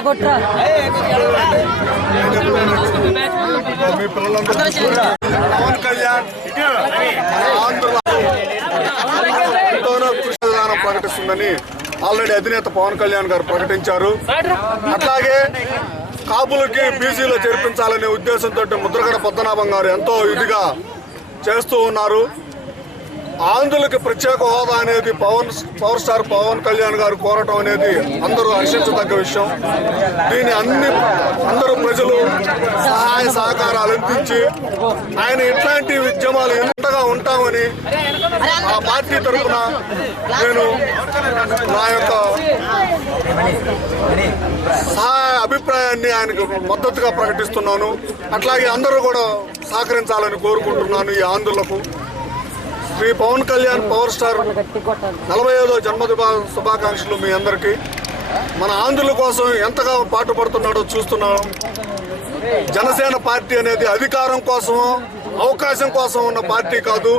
మీ పిల్లలందరూ పవన్ కళ్యాణ్ ఆంధ్రలో కృషి విధానం ప్రకటిస్తుందని ఆల్రెడీ అధినేత పవన్ కళ్యాణ్ గారు ప్రకటించారు. అట్లాగే కాపులకి బీసీలో చేర్పించాలనే ఉద్దేశంతో ముద్రగడ పద్మనాభం గారు ఎంతో ఇదిగా చేస్తూ ఉన్నారు. ఆంధ్రులకి ప్రత్యేక హోదా అనేది పవర్ స్టార్ పవన్ కళ్యాణ్ గారు కోరటం అనేది అందరూ హర్షించదగ్గ విషయం. దీన్ని అందరూ ప్రజలు సహాయ సహకారాలు అందించి ఆయన ఇట్లాంటి ఉద్యమాలు ఎంతగా ఉంటామని ఆ పార్టీ తరఫున నేను నా యొక్క సహాయ అభిప్రాయాన్ని ఆయనకు మద్దతుగా ప్రకటిస్తున్నాను. అట్లాగే అందరూ కూడా సహకరించాలని కోరుకుంటున్నాను. ఈ ఆంధ్రులకు శ్రీ పవన్ కళ్యాణ్ పవర్ స్టార్ 45వ జన్మదిన శుభాకాంక్షలు మీ అందరికీ. మన ఆంధ్రుల కోసం ఎంతగా పాటుపడుతున్నాడో చూస్తున్నాం. జనసేన పార్టీ అనేది అధికారం కోసమో అవకాశం కోసం ఉన్న పార్టీ కాదు.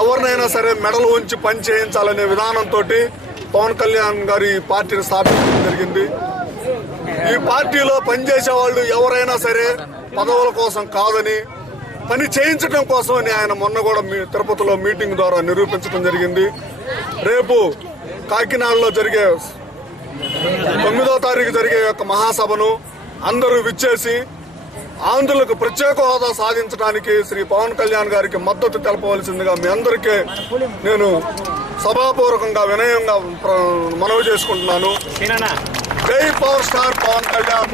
ఎవరినైనా సరే మెడలు ఉంచి పని చేయించాలనే విధానంతో పవన్ కళ్యాణ్ గారు ఈ పార్టీని స్థాపించడం జరిగింది. ఈ పార్టీలో పనిచేసే వాళ్ళు ఎవరైనా సరే పదవుల కోసం కాదని పని చేయించడం కోసమని ఆయన మొన్న కూడా తిరుపతిలో మీటింగ్ ద్వారా నిరూపించడం జరిగింది. రేపు కాకినాడలో జరిగే 9వ తారీఖు జరిగే యొక్క మహాసభను అందరూ విచ్చేసి ఆంధ్రులకు ప్రత్యేక హోదా సాధించడానికి శ్రీ పవన్ కళ్యాణ్ గారికి మద్దతు తెలపవలసిందిగా మీ అందరికీ నేను సభాపూర్వకంగా వినయంగా మనవి చేసుకుంటున్నాను. జై పవర్ స్టార్ పవన్ కళ్యాణ్.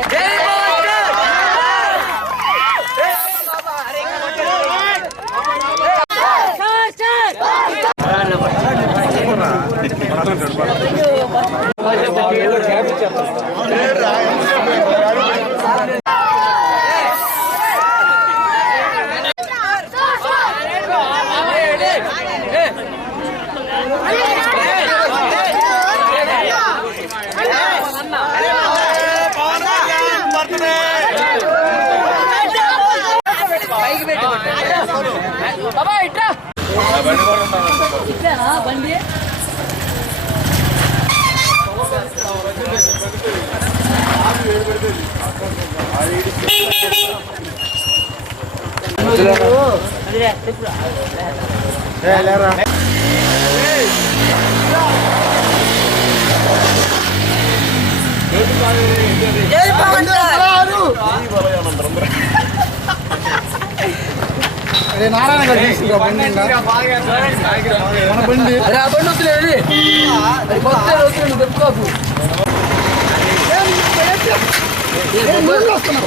బండి నారాయణ గారు తీసుకురా బండి మన బండి ఆ బండి వస్తుంది చెప్పుకోకు వస్తున్నా